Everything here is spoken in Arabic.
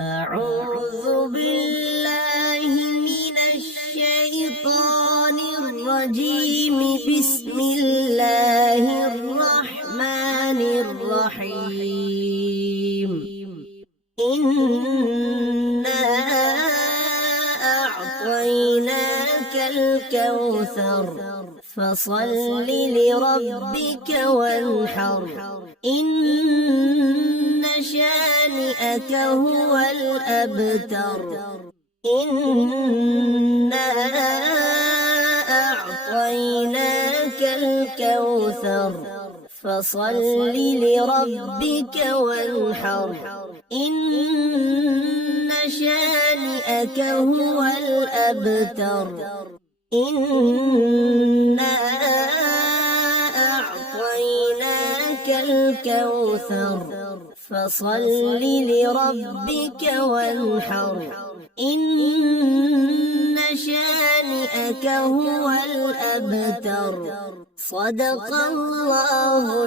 أعوذ بالله من الشيطان الرجيم. بسم الله الرحمن الرحيم. إنا أعطيناك الكوثر فصل لربك وانحر. إن شانئك هو الأبتر. إنا أعطيناك الكوثر فصل لربك وانحر. إن شانئك هو الأبتر. إنا أعطيناك الكوثر فصل لربك وانحر. إن شانئك هو الأبتر. صدق الله